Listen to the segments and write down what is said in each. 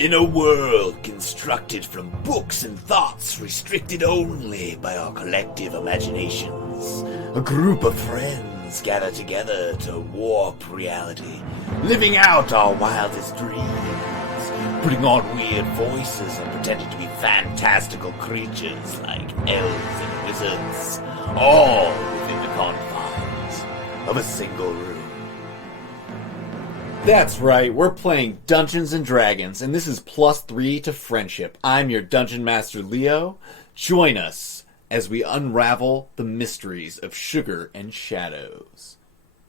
In a world constructed from books and thoughts restricted only by our collective imaginations, a group of friends gather together to warp reality, living out our wildest dreams, putting on weird voices and pretending to be fantastical creatures like elves and wizards, all within the confines of a single room. That's right, we're playing Dungeons & Dragons, and this is +3 to friendship. I'm your Dungeon Master, Leo. Join us as we unravel the mysteries of sugar and shadows.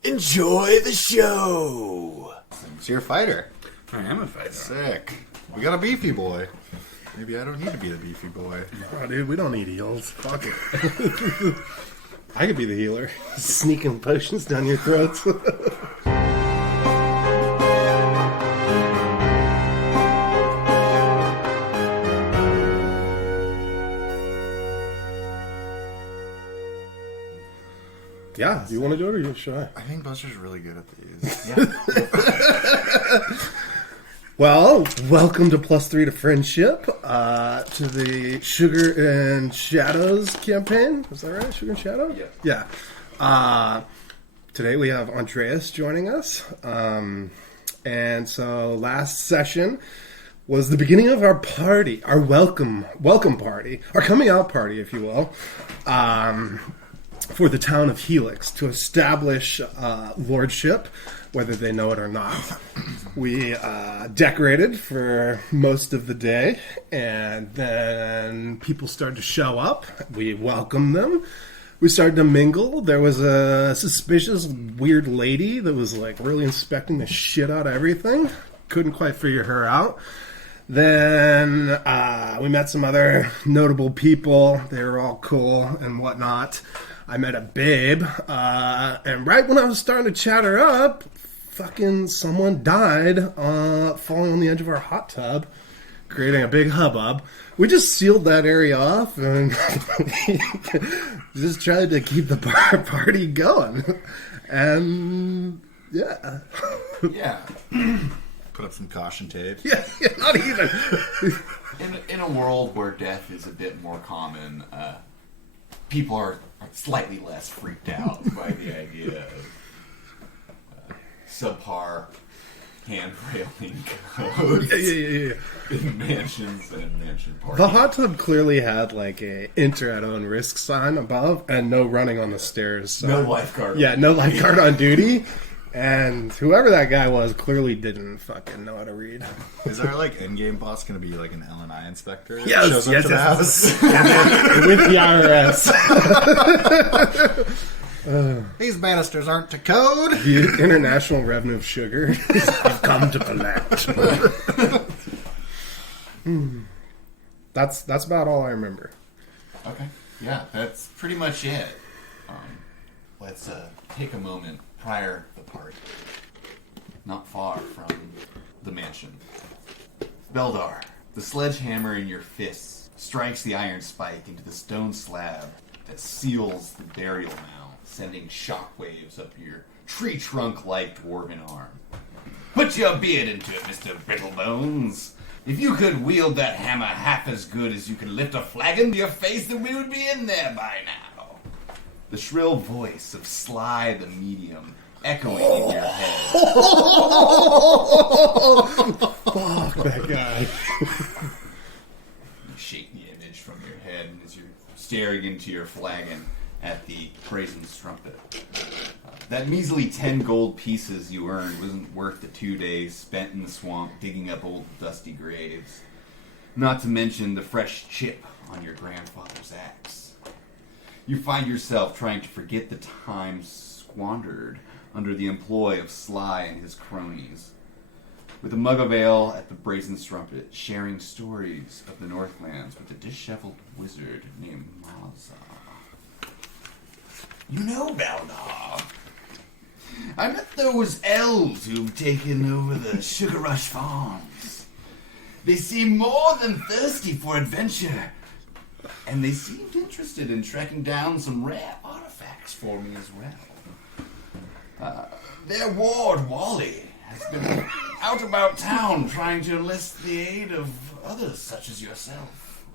Enjoy the show! So you're a fighter. I am a fighter. Sick. We got a beefy boy. Maybe I don't need to be the beefy boy. Oh, dude, we don't need heals. Fuck it. I could be the healer. Sneaking potions down your throats. Yeah, do you want to do it or you should I? I think Buster's really good at these. Yeah. Well, welcome to +3 to friendship, to the Sugar and Shadows campaign. Is that right? Sugar and Shadow? Yeah. Yeah. Today we have Andreas joining us. And so last session was the beginning of our party, our welcome party, our coming out party, if you will. For the town of Helix to establish lordship, whether they know it or not. We decorated for most of the day, and then people started to show up. We welcomed them. We started to mingle. There was a suspicious, weird lady that was like really inspecting the shit out of everything. Couldn't quite figure her out. Then we met some other notable people. They were all cool and whatnot. I met a babe, and right when I was starting to chat her up, fucking someone died falling on the edge of our hot tub, creating a big hubbub. We just sealed that area off and just tried to keep the party going. And, yeah. Yeah. Put up some caution tape. Yeah, not even. In a world where death is a bit more common, people are slightly less freaked out by the idea of subpar hand-railing codes in mansions and mansion parties. The hot tub clearly had like a enter at own risk sign above and no running on the stairs. So. No lifeguard. Yeah, no lifeguard on duty. And whoever that guy was clearly didn't fucking know how to read. Is our like end-game boss going to be like an L&I inspector? That Yes, shows up yes, to the yes. house? With the IRS. These banisters aren't to code. The International Revenue of Sugar. I've come to collect. That's about all I remember. Okay. Yeah, that's pretty much it. Let's take a moment prior to the party. Not far from the mansion. Beldar, the sledgehammer in your fists strikes the iron spike into the stone slab that seals the burial mound, sending shockwaves up your tree trunk-like dwarven arm. Put your beard into it, Mr. Brittlebones. If you could wield that hammer half as good as you can lift a flagon to your face, then we would be in there by now. The shrill voice of Sly the Medium echoing in your head. Fuck that guy. You shake the image from your head as you're staring into your flagon at the brazen strumpet. That measly 10 gold pieces you earned wasn't worth the 2 days spent in the swamp digging up old dusty graves. Not to mention the fresh chip on your grandfather's axe. You find yourself trying to forget the time squandered under the employ of Sly and his cronies. With a mug of ale at the brazen strumpet, sharing stories of the Northlands with a disheveled wizard named Malazar. You know, Beldar, I met those elves who've taken over the Sugar Rush Farms. They seem more than thirsty for adventure. And they seemed interested in tracking down some rare artifacts for me as well. Their ward, Wally, has been out about town trying to enlist the aid of others such as yourself.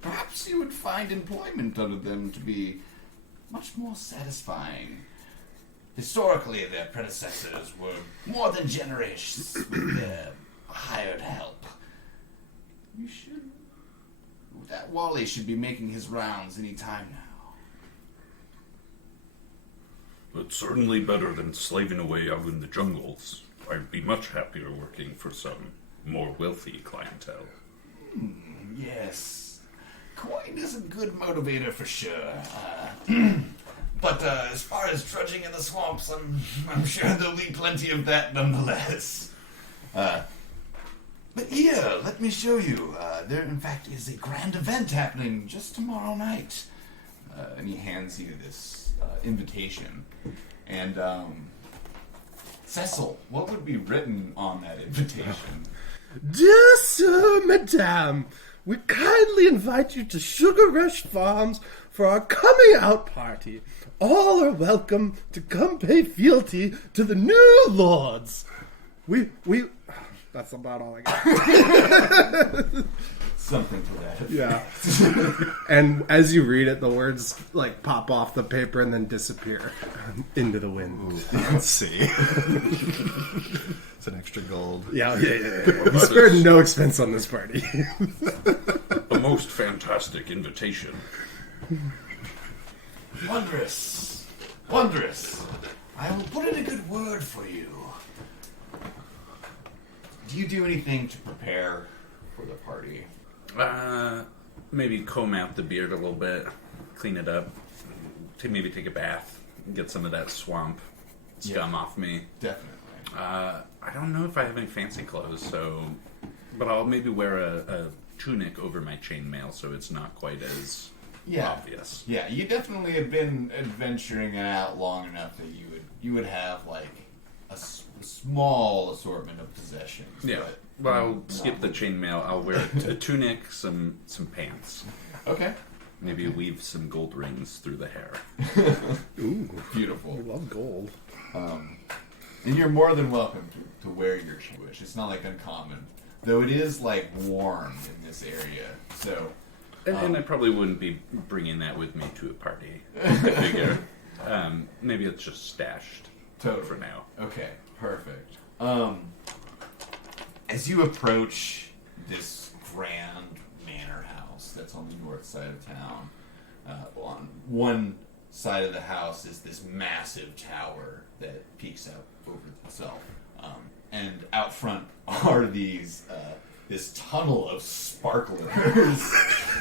Perhaps you would find employment under them to be much more satisfying. Historically, their predecessors were more than generous with their hired help. That Wally should be making his rounds any time now. It's certainly better than slaving away out in the jungles. I'd be much happier working for some more wealthy clientele. Yes. Coin is a good motivator for sure. But as far as trudging in the swamps, I'm sure there'll be plenty of that nonetheless. But here, let me show you. There, in fact, is a grand event happening just tomorrow night. And he hands you this invitation. And, Cecil, what would be written on that invitation? Dear Sir, Madame, we kindly invite you to Sugar Rush Farms for our coming out party. All are welcome to come pay fealty to the new lords. We that's about all I got. Something to that. Yeah. And as you read it, the words like pop off the paper and then disappear into the wind. Let's see. It's an extra gold. Yeah. We spared no expense on this party. A most fantastic invitation. Wondrous. Wondrous. I will put in a good word for you. Do you do anything to prepare for the party? Maybe comb out the beard a little bit, clean it up, maybe take a bath, get some of that swamp scum off me. Definitely. I don't know if I have any fancy clothes, but I'll maybe wear a tunic over my chainmail so it's not quite as obvious. Yeah, you definitely have been adventuring out long enough that you would have like a small assortment of possessions. Yeah. Well, I'll skip the chainmail. I'll wear a tunic, some pants. Okay. Maybe weave some gold rings through the hair. Ooh, beautiful. We love gold. And you're more than welcome to wear your wish. It's not like uncommon, though it is like warm in this area. So, and I probably wouldn't be bringing that with me to a party. I figure maybe it's just stashed for now. Okay, perfect. As you approach this grand manor house that's on the north side of town, on one side of the house is this massive tower that peeks out over itself. And out front are these this tunnel of sparklers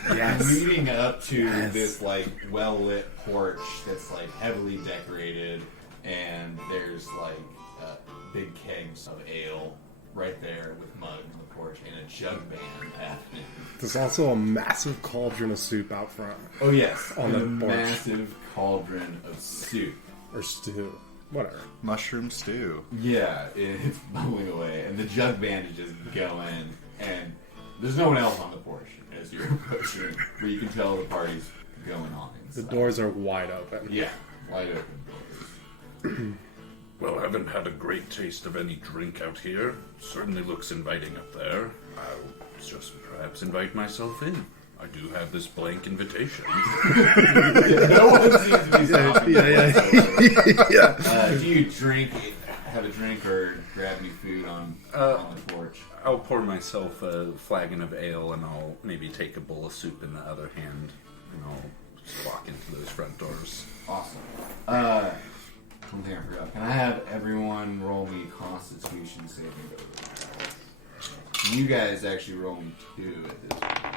leading up to this like well lit porch that's like heavily decorated, and there's like big kegs of ale right there with mud on the porch and a jug band happening. There's also a massive cauldron of soup out front. Oh yes, on a the porch. massive cauldron of soup. Or stew. Whatever. Mushroom stew. Yeah, it's bubbling away, and the jug band is just going, and there's no one else on the porch as you're approaching, where you can tell the party's going on inside. The doors are wide open. Yeah, wide open doors. Well, I haven't had a great taste of any drink out here. Certainly looks inviting up there. I'll just perhaps invite myself in. I do have this blank invitation. No one seems to be stopping. Yeah. Do you have a drink, or grab any food on the porch? I'll pour myself a flagon of ale, and I'll maybe take a bowl of soup in the other hand, and I'll just walk into those front doors. Awesome. One thing I forgot. Can I have everyone roll me Constitution saving throw? You guys actually roll me 2 at this point.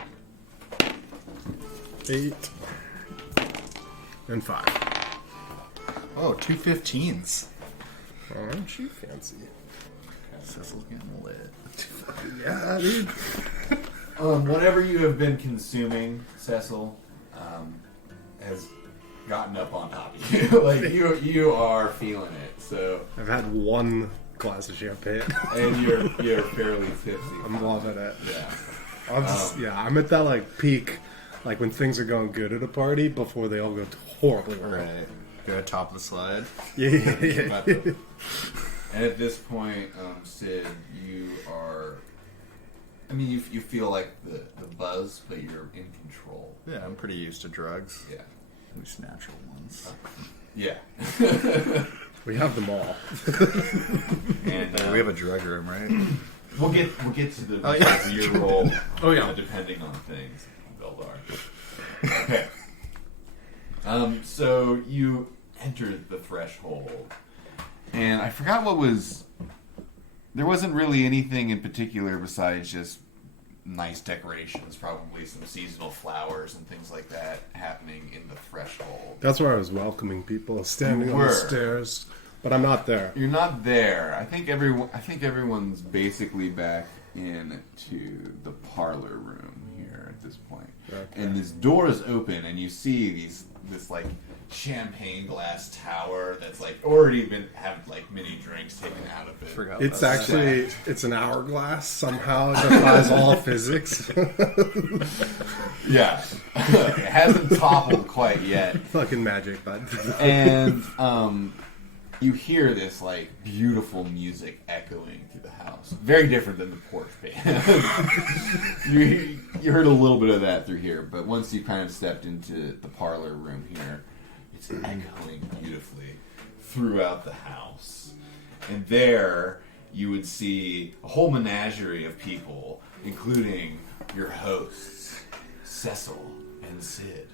8 and 5. Oh, 2 15s. Aren't you fancy? Cecil's getting lit. Yeah, dude. Whatever you have been consuming, Cecil, has gotten up on top of you. Like you are feeling it. So I've had one glass of champagne. and you're fairly tipsy. I'm loving it. Yeah. I'm at that like peak, like when things are going good at a party before they all go horribly wrong. Right. Go top of the slide. Yeah. And at this point, Sid, you are... I mean, you feel like the buzz, but you're in control. Yeah, I'm pretty used to drugs. Yeah. At least natural ones. Yeah. We have them all. And We have a drug room, right? we'll get to the your role. Depending on things, Beldar. Okay. So you entered the threshold, and I forgot what was. There wasn't really anything in particular besides just nice decorations, probably some seasonal flowers and things like that happening in the threshold. That's where I was welcoming people, standing on the stairs. But I'm not there. You're not there. I think everyone's basically back into the parlor room here at this point. Okay. And this door is open, and you see this like champagne glass tower that's like already had like many drinks taken out of it. It's an hourglass. Somehow it defies all physics. Yeah, it hasn't toppled quite yet. Fucking magic, bud. And you hear this like beautiful music echoing through the house. Very different than the porch band. you heard a little bit of that through here, but once you kind of stepped into the parlor room here, it's echoing beautifully throughout the house. And there you would see a whole menagerie of people, including your hosts, Cecil and Sid.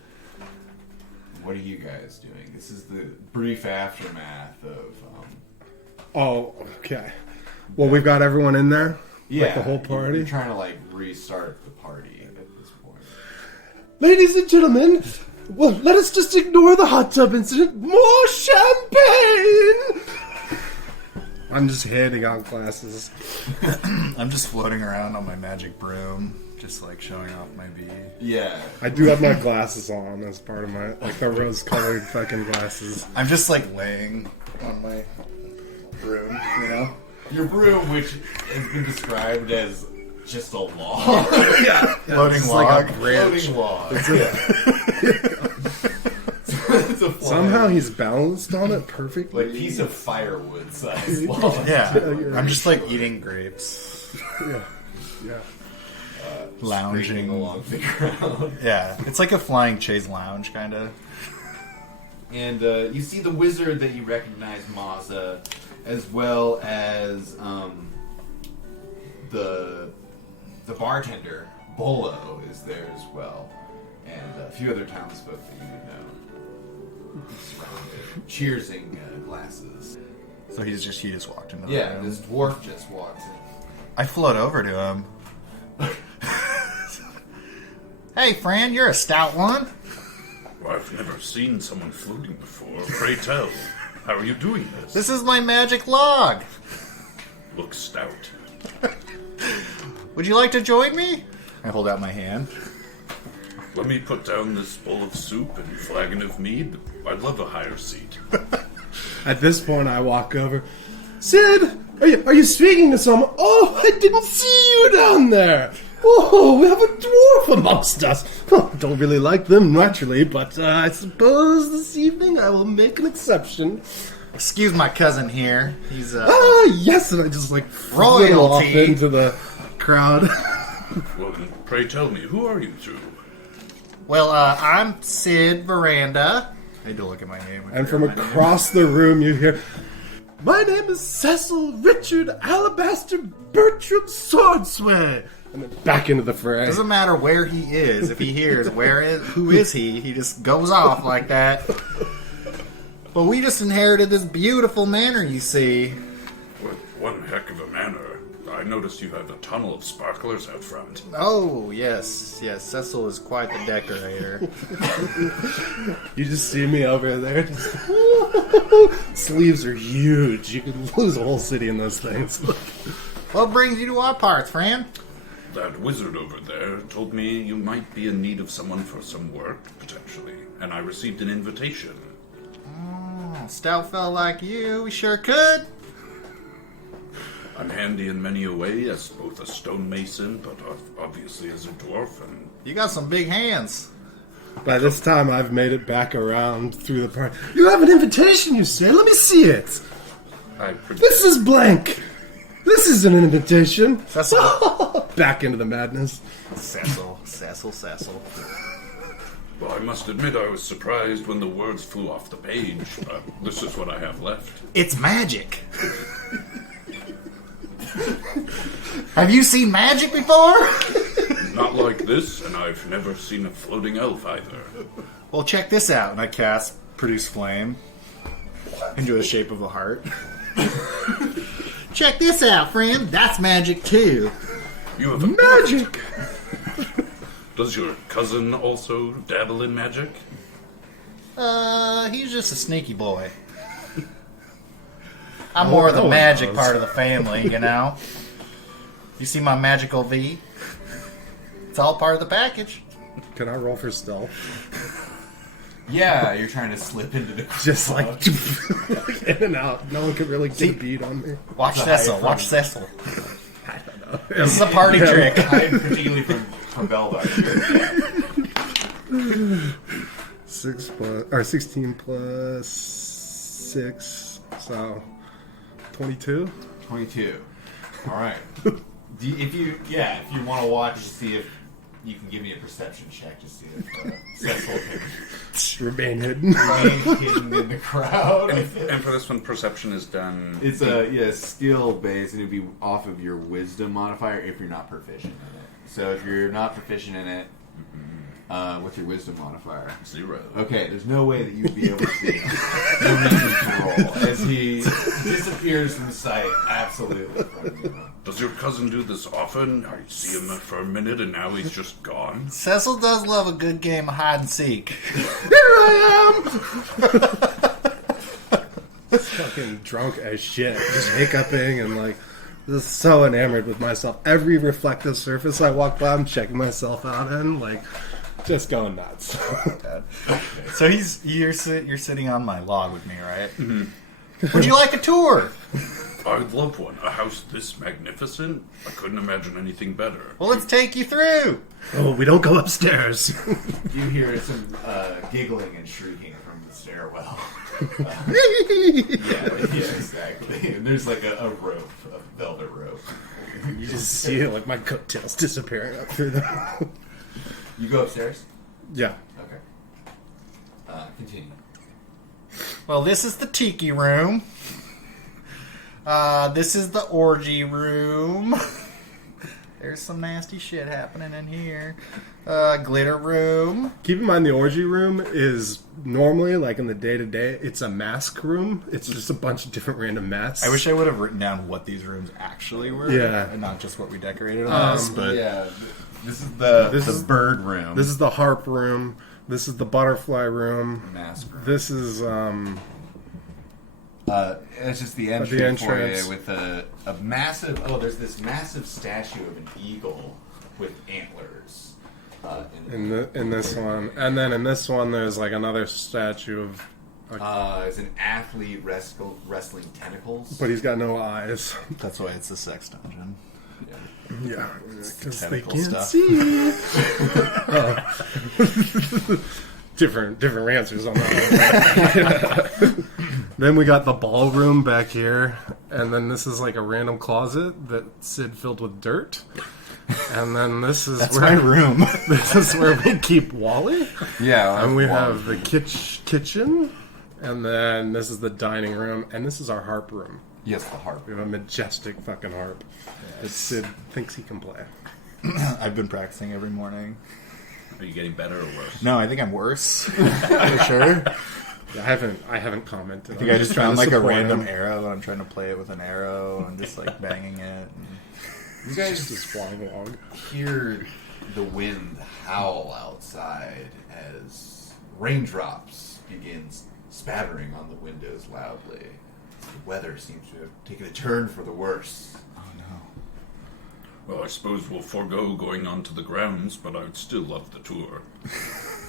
What are you guys doing? This is the brief aftermath of... Oh, okay. Well, we've got everyone in there? Yeah. Like the whole party? You're trying to, like, restart the party at this point. Ladies and gentlemen, well, let us just ignore the hot tub incident. More champagne! I'm just handing out glasses. I'm just floating around on my magic broom, just like showing off my bee. Yeah. I do have my glasses on as part of my, like, the rose-colored fucking glasses. I'm just like laying on my broom, you know? Your broom, which has been described as just a log. Yeah. Floating log. Like a branch. Floating log. It's a Somehow he's balanced on it perfectly. like piece of firewood size log. Yeah. I'm just like eating grapes. Yeah. Lounging along the ground. Yeah. It's like a flying chaise lounge, kind of. And you see the wizard that you recognize, Maza, as well as the bartender, Bolo, is there as well. And a few other townsfolk that you would know. Surrounded, cheersing glasses. So he just walked into the Yeah, room. this dwarf just walks in. I float over to him. Hey, friend, you're a stout one. Well, I've never seen someone floating before. Pray tell, how are you doing this? This is my magic log. Looks stout. Would you like to join me? I hold out my hand. Let me put down this bowl of soup and flagon of mead. I'd love a higher seat. At this point, I walk over. Sid, are you speaking to someone? Oh, I didn't see you down there. Oh, we have a dwarf amongst us. Don't really like them naturally, but I suppose this evening I will make an exception. Excuse my cousin here. He's Ah, yes, and I just like fliddle off royalty into the crowd. Well, then, pray tell me, who are you two? Well, I'm Sid Veranda. I had to look at my name. And from across the room, you hear, "My name is Cecil Richard Alabaster Bertram Swordsway." And then back into the fray. Doesn't matter where he is. If he hears who is he just goes off like that. But we just inherited this beautiful manor, you see. What one heck of a manor. I noticed you have a tunnel of sparklers out front. Oh, yes. Cecil is quite the decorator. You just see me over there. Sleeves are huge. You could lose a whole city in those things. What brings you to our parts, friend? That wizard over there told me you might be in need of someone for some work, potentially, and I received an invitation. Stout fella like you, we sure could. I'm handy in many a way as both a stonemason, but obviously as a dwarf, and You got some big hands. By this time, I've made it back around through the party. You have an invitation, you say? Let me see it. This is blank. This isn't an invitation. Cecil. Back into the madness. Cecil. Well, I must admit I was surprised when the words flew off the page, but this is what I have left. It's magic. Have you seen magic before? Not like this, and I've never seen a floating elf either. Well, check this out. And I cast Produce Flame into the shape of a heart. Check this out, friend. That's magic, too. You have a Magic. Does your cousin also dabble in magic? He's just a sneaky boy. I'm more of the magic part of the family, you know? You see my magical V? It's all part of the package. Can I roll for stealth? Yeah, you're trying to slip into the crowd. Just like in and out. No one could really get a beat on me. Watch Cecil. Watch Cecil. I don't know. This is a party trick. Hide particularly from Belvar. 16 plus 6, so 22. 22. All right. If you want to watch to see if you can give me a perception check to see if Cecil can Remain hidden. remain hidden in the crowd. And for this one, perception is done. It's a skill based, and it'd be off of your wisdom modifier if you're not proficient in it. So if you're not proficient in it, what's your wisdom modifier? 0. Okay, there's no way that you'd be able to see your wisdom roll as he disappears from sight. Absolutely. Does your cousin do this often? I see him for a minute and now he's just gone. Cecil does love a good game of hide and seek. Here I am! Fucking drunk as shit. Just hiccuping and like, just so enamored with myself. Every reflective surface I walk by, I'm checking myself out in, like, just going nuts. So you're sitting on my log with me, right? Mm-hmm. Would you like a tour? I'd love one. A house this magnificent? I couldn't imagine anything better. Well, let's take you through. Oh, we don't go upstairs. You hear some giggling and shrieking from the stairwell. Yeah, exactly. And there's like a rope, a velvet rope. You just see it, like my coattails disappearing up through the... You go upstairs? Yeah. Okay. Continue. Well, this is the tiki room. This is the orgy room. There's some nasty shit happening in here. Glitter room. Keep in mind the orgy room is normally, like in the day-to-day, it's a mask room. It's just a bunch of different random masks. I wish I would have written down what these rooms actually were. Yeah. And not just what we decorated on this, but... Yeah, this is the bird room. This is the harp room. This is the butterfly room. mask room. This is, It's just the entrance for entrance. you with a massive... Oh, there's this massive statue of an eagle with antlers. in this one. And then in this one, there's like another statue of... It's an athlete wrestling tentacles. But he's got no eyes. That's why it's the sex dungeon. Yeah, because they tentacle can't stuff. see. Different answers on that one. Then we got the ballroom back here, and then this is like a random closet that Sid filled with dirt. And then this is That's where my room. this is where we keep Wally. Yeah, And we have the kitchen, and then this is the dining room, and this is our harp room. Yes, the harp. We have a majestic fucking harp that Sid thinks he can play. I've been practicing every morning. Are you getting better or worse? No, I think I'm worse. For sure. I haven't commented. I think I just found like a random arrow, and I'm trying to play it with an arrow, and just like banging it. You guys just flying along. hear the wind howl outside as raindrops begin spattering on the windows loudly. The weather seems to have taken a turn for the worse. Oh no. Well, I suppose we'll forego going onto the grounds, but I'd still love the tour.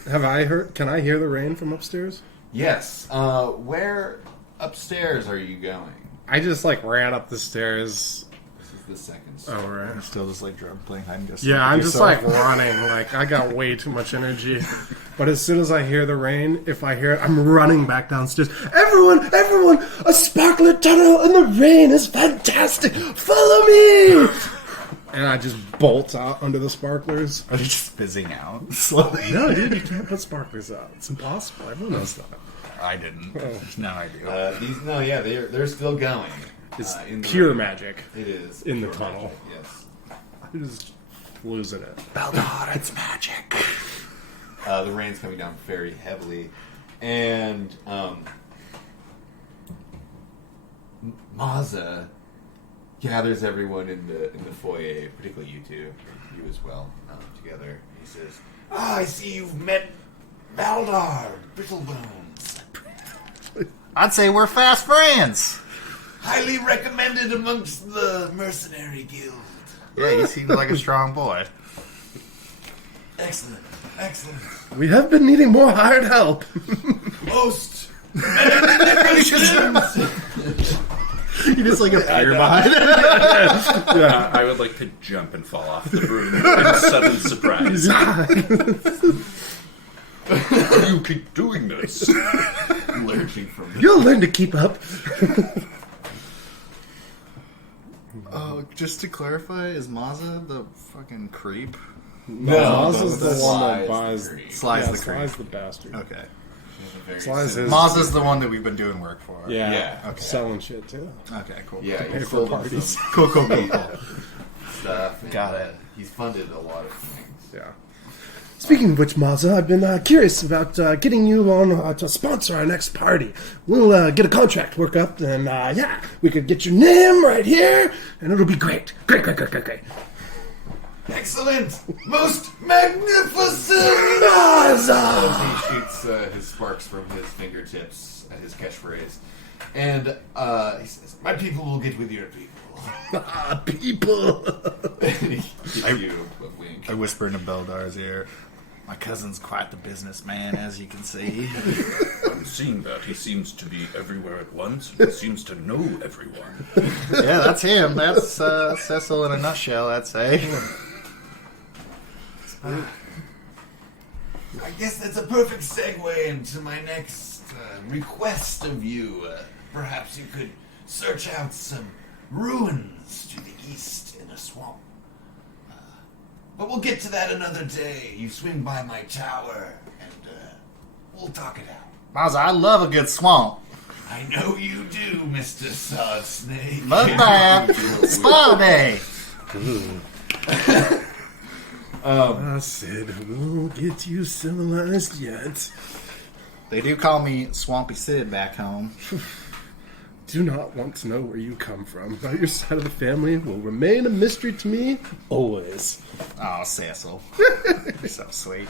Can I hear the rain from upstairs? Yes. Where upstairs are you going? I just like ran up the stairs. This is the second Oh, story. right. I'm still just like drunk playing hide and go seek Yeah, with I'm just yourself. like running. Like I got way too much energy. But as soon as I hear the rain, if I hear it, I'm running back downstairs. Everyone! A sparkler tunnel in the rain is fantastic. Follow me! And I just bolt out under the sparklers. Are they just fizzing out slowly? No, dude, you can't put sparklers out. It's impossible. Everyone knows that. I didn't. Now I do. They're still going. It's in the pure rain. magic. It is in the pure tunnel. magic, yes. I'm just losing it. Beldar, it's magic. The rain's coming down very heavily, and Maza gathers everyone in the foyer, particularly you two, you as well, together. He says, I see you've met Baldar, Brittlebones. I'd say we're fast friends. Highly recommended amongst the mercenary guild. Yeah, he seems like a strong boy. Excellent. We have been needing more hired help. Most You just like appear behind it. I would like to jump and fall off the broom in sudden surprise. You keep doing this. lurching from the You'll learn to keep up. Oh, just to clarify, is Maza the fucking creep? Maza's the that's one Sly's that the buys. creep. Sly's Yeah, the creep. Sly's the bastard. Okay. Sly's his. Maza's the one that we've been doing work for. Yeah, Yeah. Okay. selling shit too. Okay, cool. Yeah, Pay he's for sold him parties. some Cool. stuff. And, Got it. He's funded a lot of things. Yeah. Speaking of which, Maza, I've been curious about getting you on to sponsor our next party. We'll get a contract work up, and we could get your name right here, and it'll be great. Great. excellent. Most magnificent. He shoots his sparks from his fingertips at his catchphrase. And he says, my people will get with your people. People. And he gives you a wink. I whisper into Beldar's ear. My cousin's quite the businessman, as you can see. I'm seeing that he seems to be everywhere at once. He seems to know everyone. Yeah, that's him. That's Cecil in a nutshell, I'd say. I guess that's a perfect segue into my next request of you. Perhaps you could search out some ruins to the east in a swamp. But we'll get to that another day. You swing by my tower, and we'll talk it out. Maza, I love a good swamp. I know you do, Mr. Sod Snake. Mudbab. Spa day. I said, we won't get you civilized yet. They do call me Swampy Sid back home. Do not want to know where you come from. Now your side of the family will remain a mystery to me always. Oh, Cecil. You're so sweet.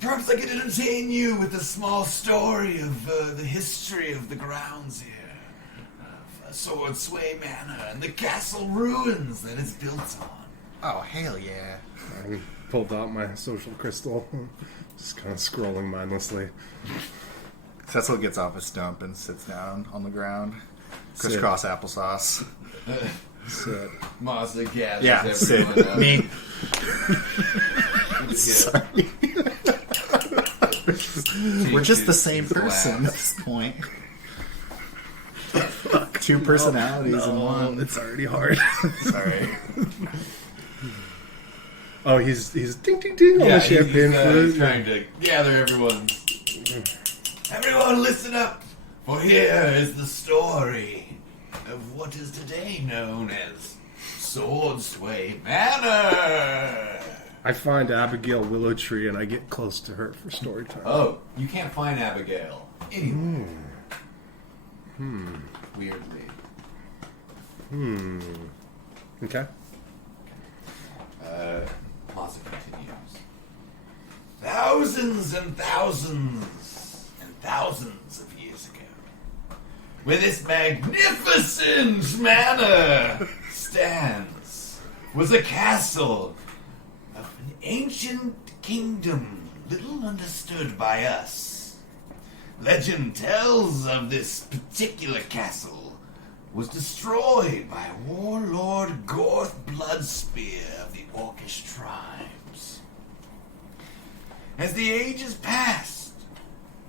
Perhaps I could entertain you with a small story of the history of the grounds here. Of Sword Sway Manor and the castle ruins that it's built on. Oh, hell yeah. I pulled out my social crystal, just kind of scrolling mindlessly. Cecil gets off his stump and sits down on the ground. Crisscross applesauce. Sit. Mazda gathers Yeah, everyone Sid. up. Me. Sorry. We're just the same person at this point. Two personalities in one. It's already hard. Sorry. Oh, he's ding ding ding on the champagne he's flute. trying to gather everyone. Everyone listen up, for here is the story of what is today known as Sword Sway Manor. I find Abigail Willow Tree and I get close to her for story time. Oh, you can't find Abigail anywhere. Weirdly. Okay. Mazda continues. Thousands and thousands and thousands of years ago, where this magnificent manor stands, was a castle of an ancient kingdom little understood by us. Legend tells of this particular castle was destroyed by warlord Gorth Bloodspear of the Orcish tribes. As the ages passed,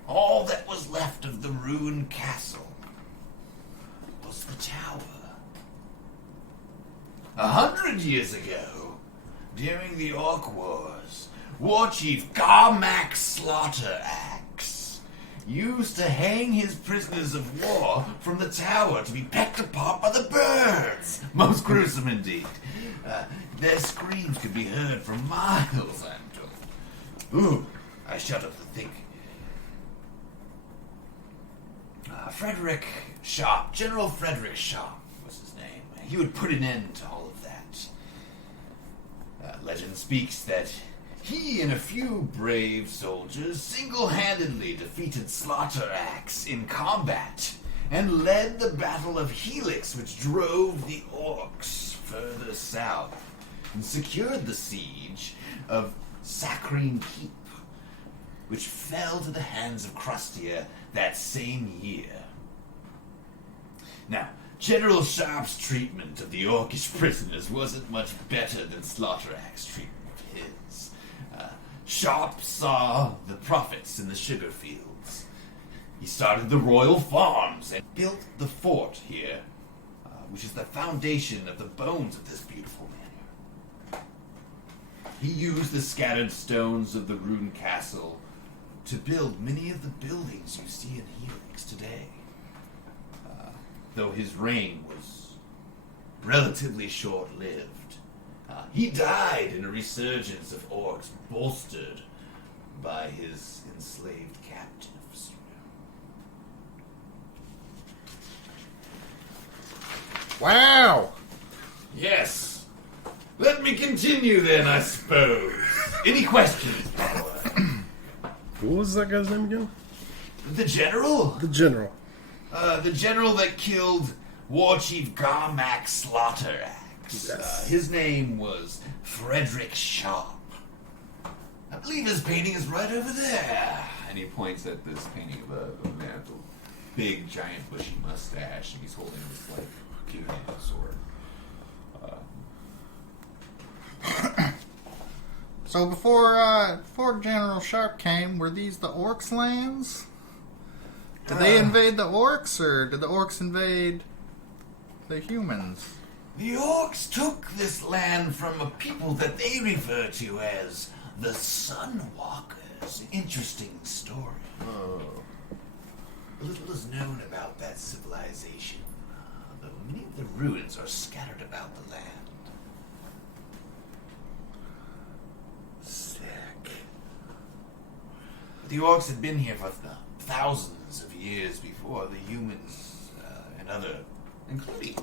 all that was left of the ruined castle was the tower. 100 years ago, during the Orc Wars, War Chief Garmac Slaughteraxe used to hang his prisoners of war from the tower to be pecked apart by the birds. Most gruesome indeed. Their screams could be heard for miles, I'm told. Ooh, I shudder to think. Frederick Sharp, General Frederick Sharp was his name. He would put an end to all of that. Legend speaks that he and a few brave soldiers single-handedly defeated Slaughteraxe in combat and led the Battle of Helix, which drove the Orcs further south and secured the siege of Sacrine Keep, which fell to the hands of Crustia that same year. Now, General Sharp's treatment of the Orcish prisoners wasn't much better than Slaughteraxe's treatment of his. Sharp saw the profits in the sugar fields. He started the royal farms and built the fort here, which is the foundation of the bones of this beautiful manor. He used the scattered stones of the ruined castle to build many of the buildings you see in Helix today. Though his reign was relatively short-lived. He died in a resurgence of orcs bolstered by his enslaved captives. Wow! Yes. Let me continue then, I suppose. Any questions, by the way? What was that guy's name again? The general? The general. The general that killed War Chief Garmac Slaughteraxe. Yes. His name was Frederick Sharp. I believe his painting is right over there. And he points at this painting of a man with a big, giant, bushy mustache, and he's holding this, like, two-handed sword. So before General Sharp came, were these the Orcs' lands? Did they invade the Orcs, or did the Orcs invade the humans? The orcs took this land from a people that they refer to as the Sunwalkers. Interesting story. Little is known about that civilization, though many of the ruins are scattered about the land. Sick. The orcs had been here for thousands of years before the humans and other, including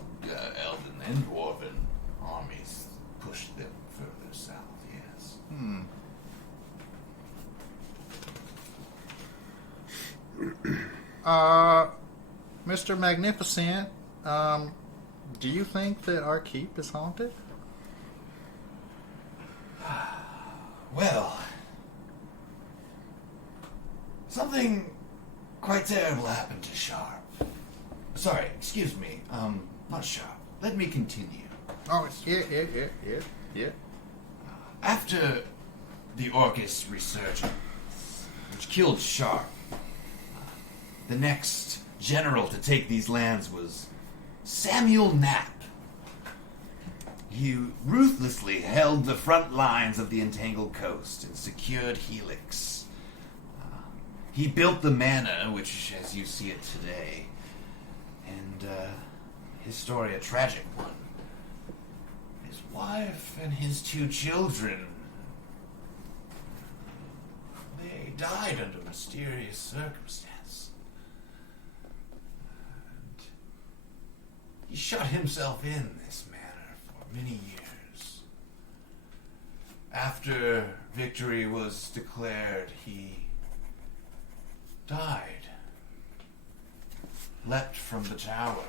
elven and dwarven armies, pushed them further south, yes. Mr. Magnificent, do you think that our keep is haunted? Well, something quite terrible happened to Sharp. Sorry, excuse me. Not Sharp. Let me continue. Oh, yeah. After the Orcish resurgence, which killed Sharp, the next general to take these lands was Samuel Knapp. He ruthlessly held the front lines of the entangled coast and secured Helix. He built the manor, which, as you see it today, and his story a tragic one. His wife and his two children, they died under mysterious circumstance. And he shut himself in this manor for many years. After victory was declared, he died. Leapt from the tower.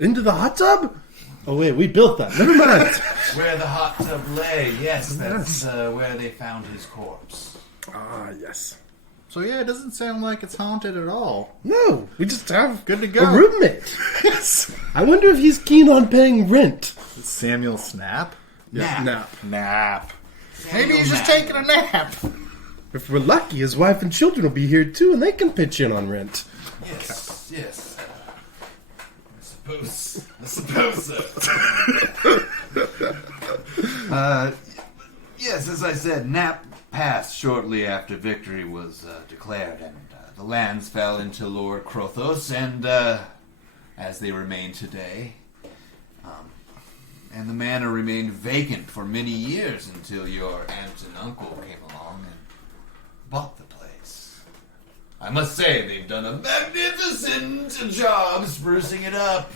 Into the hot tub? Oh wait, we built that. Never mind. Where the hot tub lay, yes, that's where they found his corpse. Ah, yes. So yeah, it doesn't sound like it's haunted at all. No, we just have Good to go. a roommate. I wonder if he's keen on paying rent. Samuel Snap? Nap. Nap. Maybe he's just taking a nap. If we're lucky, his wife and children will be here too, and they can pitch in on rent. Yes. I suppose so. Yes, as I said, Nap passed shortly after victory was declared, and the lands fell into Lord Crothos, and as they remain today. And the manor remained vacant for many years until your aunt and uncle came along and bought the place. I must say, they've done a magnificent job sprucing it up.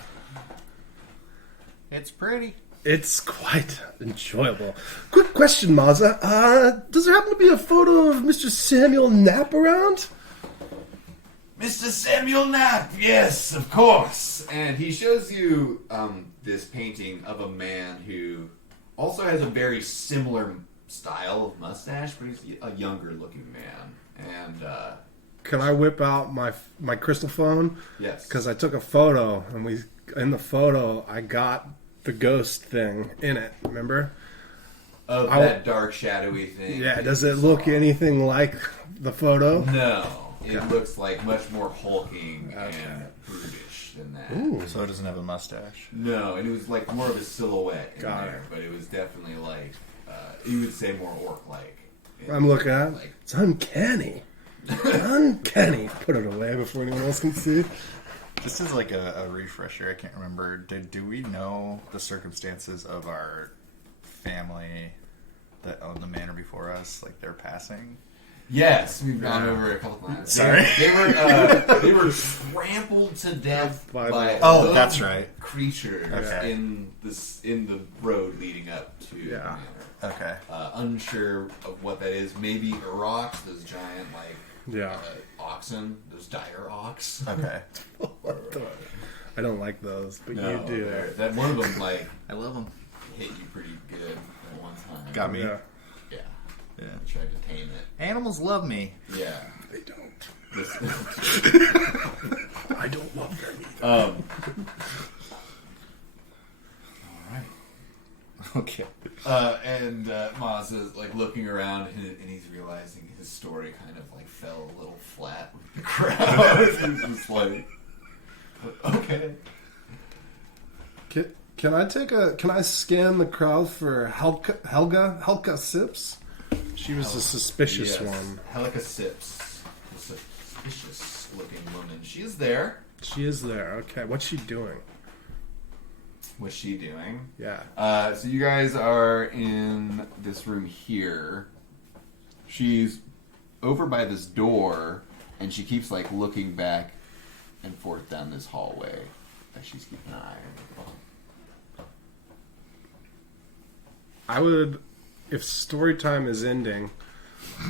It's pretty. It's quite enjoyable. Quick question, Mazza. Does there happen to be a photo of Mr. Samuel Knapp around? Mr. Samuel Knapp, yes, of course. And he shows you this painting of a man who also has a very similar style of mustache, but he's a younger looking man. And Can I whip out my crystal phone? yes, Because I took a photo, and in the photo I got the ghost thing in it. Remember? of that dark shadowy thing. Yeah. that Does you it look saw. anything like the photo? No, it looks like much more hulking and brutish than that. Ooh. So it doesn't have a mustache. No, and it was like more of a silhouette in Got there, it. but it was definitely like you would say more orc-like. I'm looking at it. Like, It's uncanny. Uncanny. Put it away before anyone else can see. Just as like a refresher, I can't remember. Do we know the circumstances of our family that owned the manor before us, like their passing? yes, we've gone over it a couple times. Sorry. They were trampled to death by Oh, those that's right. creatures Okay. in the road leading up to the manor. Okay. Unsure of what that is. Maybe rocks, those giant Yeah. oxen, those dire ox. Okay. I don't like those, but No, you do. that one of them like I love them. hit you pretty good at one time. Got me. Yeah. Yeah. Yeah. Tried to tame it. Animals love me. Yeah. They don't. This- I don't love them. All right. Okay. And Maz is like looking around and he's realizing his story kind of like fell a little flat with the crowd. He's just like, okay. Can I scan the crowd for Helga Sips? She was a suspicious one. Helica Sips. A suspicious looking woman. She's there. She is there. Okay, what's she doing? What's she doing? Yeah. So you guys are in this room here. She's over by this door, and she keeps like looking back and forth down this hallway. Like she's keeping an eye on the phone. I would, if story time is ending,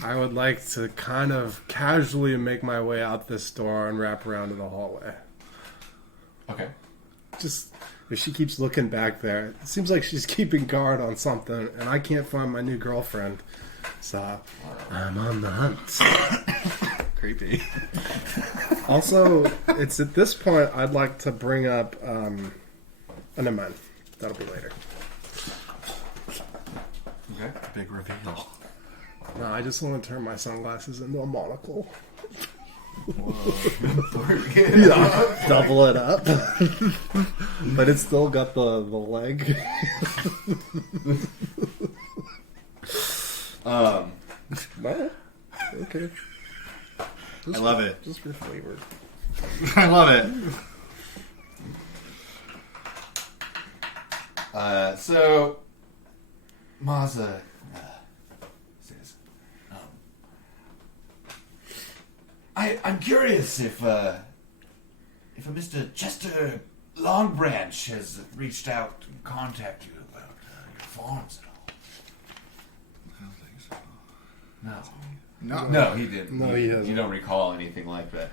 I would like to kind of casually make my way out this door and wrap around to the hallway. Okay. Just, if she keeps looking back there, it seems like she's keeping guard on something, and I can't find my new girlfriend. So, I'm on the hunt. Creepy. Also, it's at this point I'd like to bring up, never mind. That'll be later. Okay. Big reveal. No, I just want to turn my sunglasses into a monocle. Yeah, double it up. But it's still got the leg. No? Okay. I love it. Just for flavor. I love it. So Maza says, I'm curious if a Mr. Chester Longbranch has reached out and contacted you about your farms at all. I don't think so. No. No. No, he didn't. No, he hasn't. You don't recall anything like that.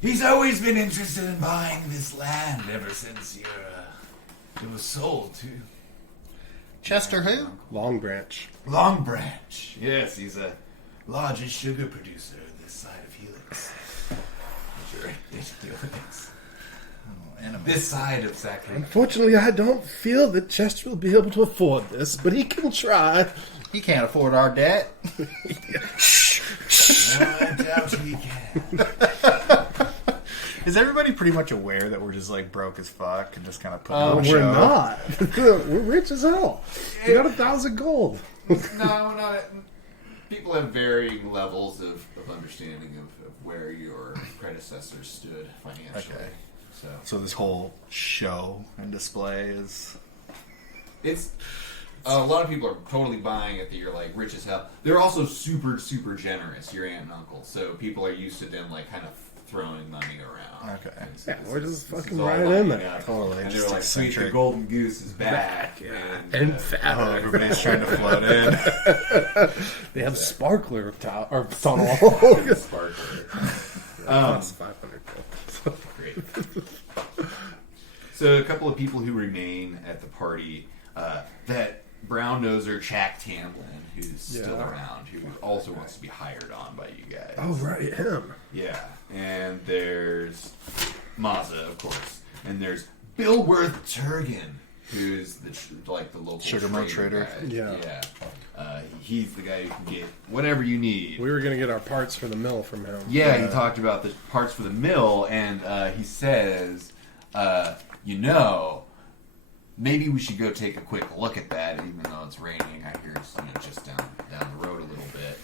He's always been interested in buying this land ever since it was sold to Chester who? Long branch. Longbranch. Yes, he's a largest sugar producer this side of Helix. Helix. Animal. This side of Zachary. Unfortunately, I don't feel that Chester will be able to afford this, but he can try. He can't afford our debt. I doubt he can. Is everybody pretty much aware that we're just like broke as fuck and just kind of put Oh, on a we're show? not. We're rich as hell. We got 1,000 gold. No, not. People have varying levels of understanding of where your predecessors stood financially. Okay. So So this whole show and display is... it's a lot of people are totally buying it that you're like rich as hell. They're also super generous, your aunt and uncle. So people are used to them like kind of throwing money around. Okay. Yeah, we're just This fucking is all right in lining there. up. Totally, And just they're like, sweet, the eccentric. golden goose is back. And Oh, fat. everybody's trying to float in. They have sparkler or tunnel. Sparkler. Plus 500 gold. Great. So a couple of people who remain at the party, that brown noser Jack Tamlin, who's still Yeah. around, who also wants to be hired on by you guys. Oh, right, him. Yeah, and there's Mazza, of course, and there's Billworth Turgan, who's the local Sugar mill trader. guy. Yeah. He's the guy who can get whatever you need. We were going to get our parts for the mill from him. Yeah, he talked about the parts for the mill, and he says, maybe we should go take a quick look at that, even though it's raining. I hear it's just down the road a little bit.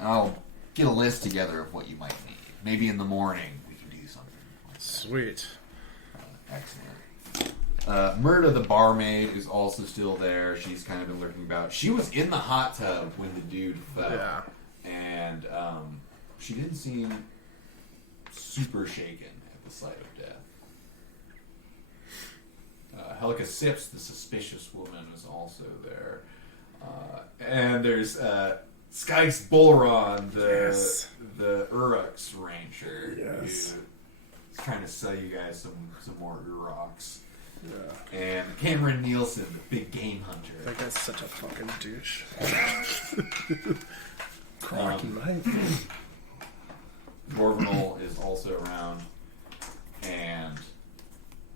I'll get a list together of what you might need. Maybe in the morning we can do something like that. Sweet. Excellent. Myrna, the barmaid, is also still there. She's kind of been lurking about. She was in the hot tub when the dude fell. Yeah. And she didn't seem super shaken at the sight of death. Helga Sips, the suspicious woman, is also there. And there's Skykes Bullron, the Uruks ranger, Yes. who's trying to sell you guys some more Uruks. Yeah. And Cameron Nielsen, the big game hunter. That guy's such a fucking douche. Cracking my Gorvenal is also around, and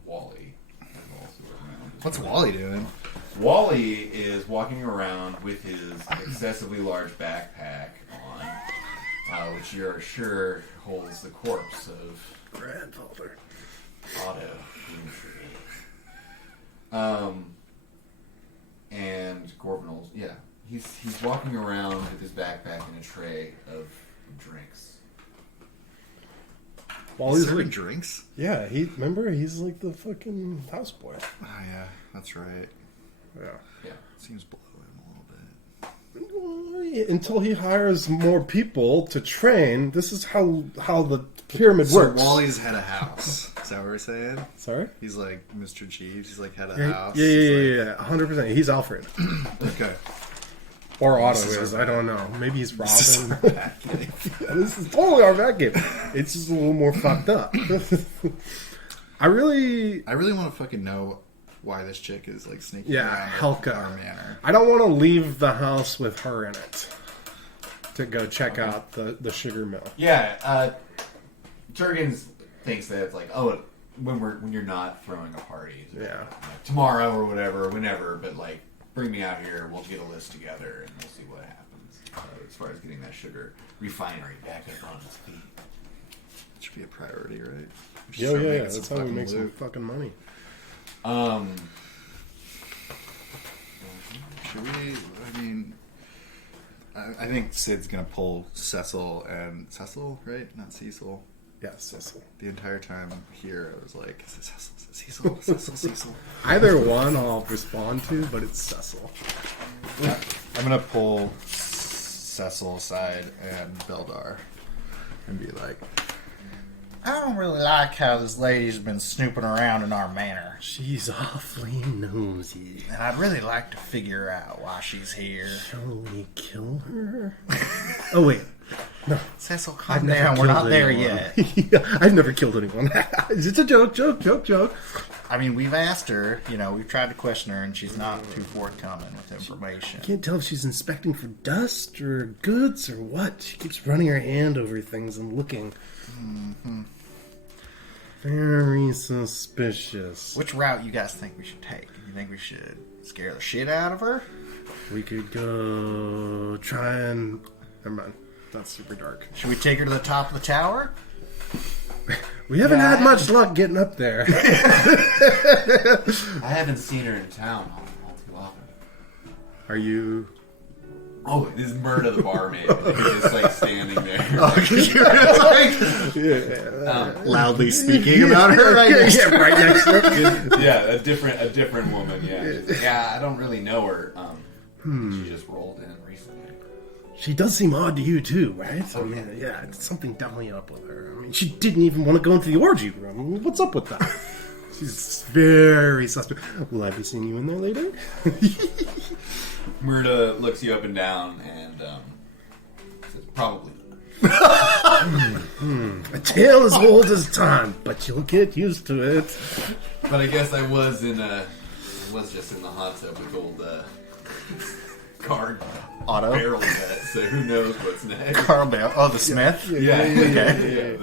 Wally is also around. What's Wally doing? Wally is walking around with his excessively large backpack on, which you're sure holds the corpse of grandfather. Otto Bloomtree. And Gorvenal's, he's walking around with his backpack and a tray of drinks. Wally's serving like, drinks? yeah, remember, he's like the fucking houseboy. Oh, yeah, that's right. Yeah. Yeah. Seems below him a little bit. Well, until he hires more people to train, this is how the pyramid So works. Wally's had a house. Is that what we're saying? Sorry? He's like Mr. Jeeves. He's like had a Yeah, house. yeah, 100%. He's Alfred. Okay. Or Otto This is is. our I don't know. Maybe he's This is Robin. our back game. This is totally our back game. It's just a little more fucked up. I really want to fucking know why this chick is like sneaking Yeah, around Helka. our manor. I don't want to leave the house with her in it to go check out the sugar mill. Yeah, Turgan thinks that it's like, when you're not throwing a party, Yeah. like, tomorrow or whatever, whenever, but like bring me out here, we'll get a list together and we'll see what happens as far as getting that sugar refinery back up on its feet. It should be a priority, right? We should Yeah, start yeah, making that's some how we fucking make some loot. fucking money. Should we? I mean, I think Sid's gonna pull Cecil, right? Not Cecil. Yeah, Cecil. The entire time here, I was like, is it Cecil? Is it Cecil? Cecil? Either one I'll respond to, but it's Cecil. I'm gonna pull Cecil aside and Beldar and be like, I don't really like how this lady's been snooping around in our manor, She's awfully nosy. and I'd really like to figure out why she's here. Shall we kill her? Oh, wait. Cecil, calm down. We're not there yet. Yeah, I've never killed anyone. It's a joke. I mean, we've asked her, we've tried to question her, and she's not too forthcoming with information. Can't tell if she's inspecting for dust or goods or what. She keeps running her hand over things and looking. Mm-hmm. Very suspicious. Which route you guys think we should take? You think we should scare the shit out of her? We could go try and... Never mind. That's super dark. Should we take her to the top of the tower? We haven't had much luck getting up there. I haven't seen her in town all too often. Are you... Oh, this is Murda the barmaid. He's just like standing there. Loudly speaking about her. Right next to her. Yeah, a different woman. Yeah, I don't really know her. She just rolled in recently. She does seem odd to you too, right? I mean, yeah, it's something definitely up with her. I mean, she didn't even want to go into the orgy room. What's up with that? She's very suspect. Will I be seeing you in there later? Murda looks you up and down and says, probably. A tale as old as time, but you'll get used to it. But I guess I was just in the hot tub with old Card Otto? barrel net, so who knows what's next. Carl Bale. Oh, the Smith? Yeah.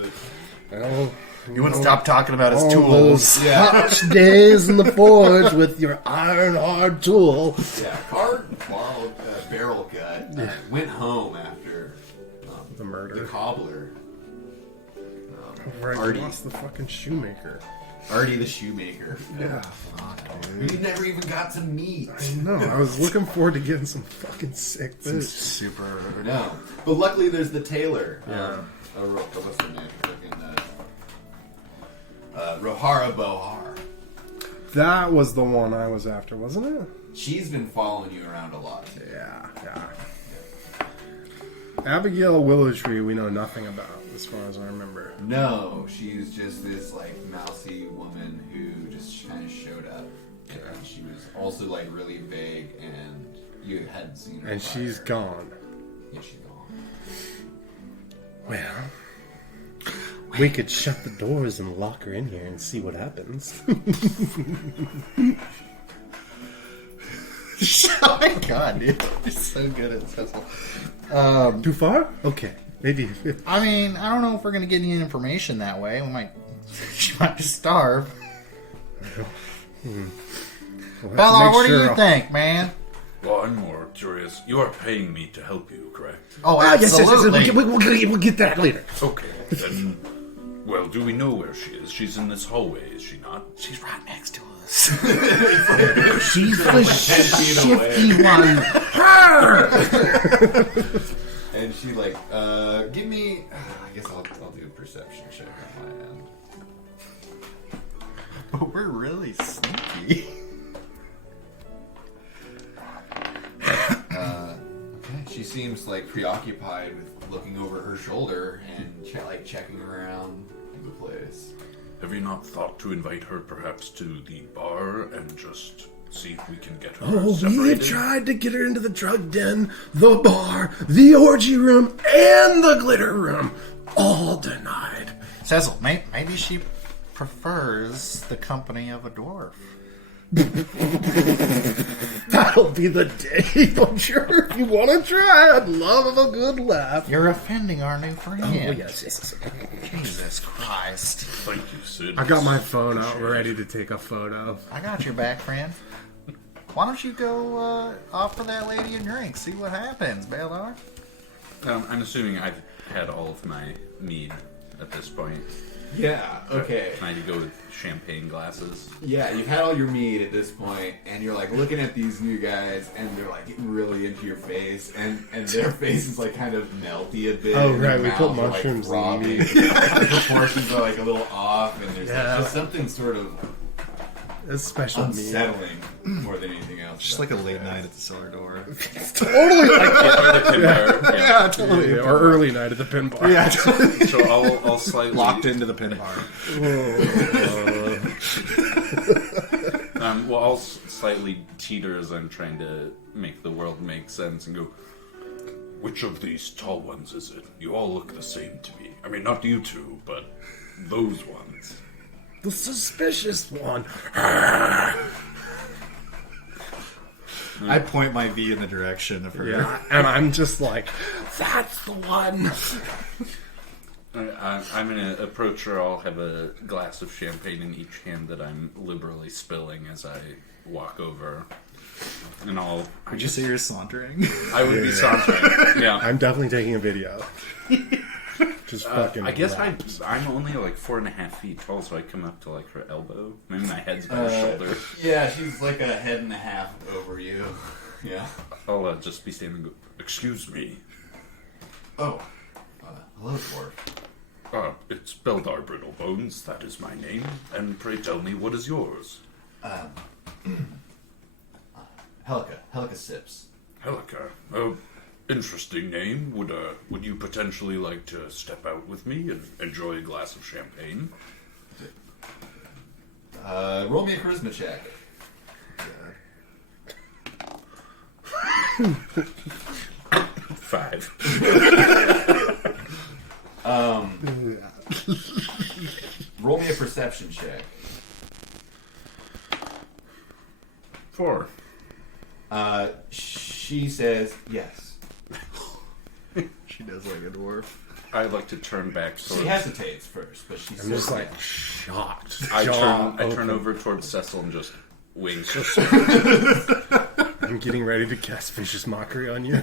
Well, You wouldn't stop talking about his all tools. those hot days in the forge with your iron hard tool. Yeah, Card borrowed barrel gut. Went home after The murder. the cobbler. Right, Artie. lost the fucking shoemaker. Artie the shoemaker. Yeah. We never even got to meet. No, I was looking forward to getting some fucking sick food. Super. No, but luckily there's the tailor. Yeah. What's her name? Rohara Bohar. That was the one I was after, wasn't it? She's been following you around a lot. Yeah. Abigail Willowtree we know nothing about, as far as I remember. No, she's just this like mousy woman who just kind of showed up. And she was also like really vague, and you hadn't seen her. And prior. she's gone. Yeah, she's gone. Well, we could shut the doors and lock her in here and see what happens. Oh my god, dude. You're so good at Cecil. Too far? Okay. Maybe. I mean, I don't know if we're going to get any information that way. She might just starve. Bella, what do you think, man? Well, I'm more curious. You are paying me to help you, correct? Oh, Yes. absolutely. We'll get that later. Okay, then. Well, do we know where she is? She's in this hallway, is she not? She's right next to us. She's the shifty one. And she like, give me. I guess I'll do a perception check on my end. But we're really sneaky. Okay. She seems like preoccupied with looking over her shoulder and checking around the place. Have you not thought to invite her perhaps to the bar and just see if we can get her Oh, we separated? tried to get her into the drug den, the bar, the orgy room, and the glitter room. All denied. Cecil, maybe she prefers the company of a dwarf. That'll be the day. But sure, if you want to try, I'd love a good laugh. You're offending our new friend. Oh, yes. Jesus Christ. Thank you, Sid. I got my phone out ready to take a photo. I got your back, friend. Why don't you go offer that lady a drink? See what happens, Baildar. I'm assuming I've had all of my mead at this point. Yeah. Okay. Can I go with champagne glasses? Yeah, you've had all your mead at this point, and you're like looking at these new guys, and they're like getting really into your face, and their face is like kind of melty a bit. Oh, and their right, we put mouths are, mushrooms in like, the throbbing. The proportions are like a little off, and there's Yeah. like, just something sort of It's special meat. unsettling more than anything else. Just like a late night at the cellar door. Totally like Yeah. totally. Or early night at the pin bar. Yeah. So I'll slightly Locked into the pin bar. Well, I'll slightly teeter as I'm trying to make the world make sense and go. Which of these tall ones is it? You all look the same to me. I mean, not you two, but those ones. The suspicious one. I point my V in the direction of her. Yeah, and I'm just like, that's the one. I'm going to approach her. I'll have a glass of champagne in each hand that I'm liberally spilling as I walk over. And Would you say you're sauntering? I would be sauntering. Yeah. I'm definitely taking a video. Just fucking. I guess I'm only like 4.5 feet tall, so I come up to like her elbow. Maybe my head's by her shoulder. Yeah, she's like a head and a half over you. Yeah. I'll just be standing and go, excuse me. Oh. Hello, dwarf. It's Beldar Brittlebones, that is my name. And pray tell me, what is yours? Helica Sips. Helica. Oh, interesting name. Would you potentially like to step out with me and enjoy a glass of champagne? Roll me a charisma check. 5. Roll me a perception check. 4. She says yes. She does like a dwarf. I like to turn back She towards... hesitates first, but she I'm says just like yes. shocked. I Jaw turn open. over towards Cecil and just wink. I'm getting ready to cast vicious mockery on you.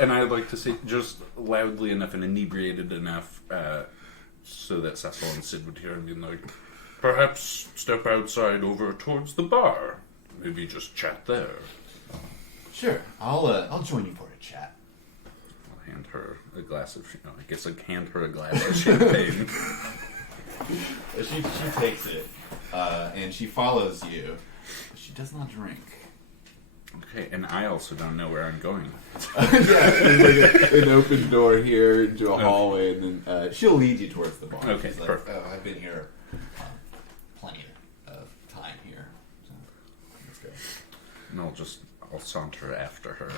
And I'd like to say just loudly enough and inebriated enough so that Cecil and Sid would hear me, like, perhaps step outside over towards the bar. Maybe just chat there. Sure, I'll join you for a chat. I'll hand her a glass of... I guess I'd hand her a glass of champagne. She takes it, and she follows you. She does not drink. Okay, and I also don't know where I'm going. Yeah, there's like an open door here into a hallway, and then she'll lead you towards the bar. Okay, She's like, perfect. Oh, I've been here plenty of time here. So, let's go. And I'll saunter after her.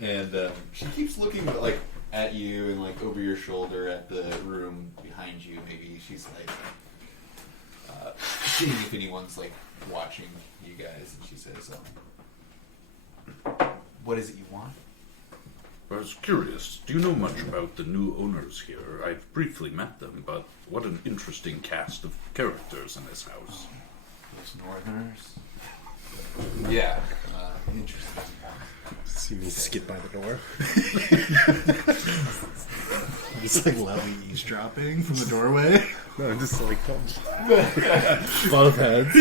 And she keeps looking like at you and like over your shoulder at the room behind you. Maybe she's like seeing if anyone's like watching you guys, and she says, "What is it you want?" I was curious, do you know much about the new owners here? I've briefly met them, but what an interesting cast of characters in this house. Those Northerners. Yeah, interesting. See me skip by the door. It's like lovely eavesdropping from the doorway. No, just like both heads.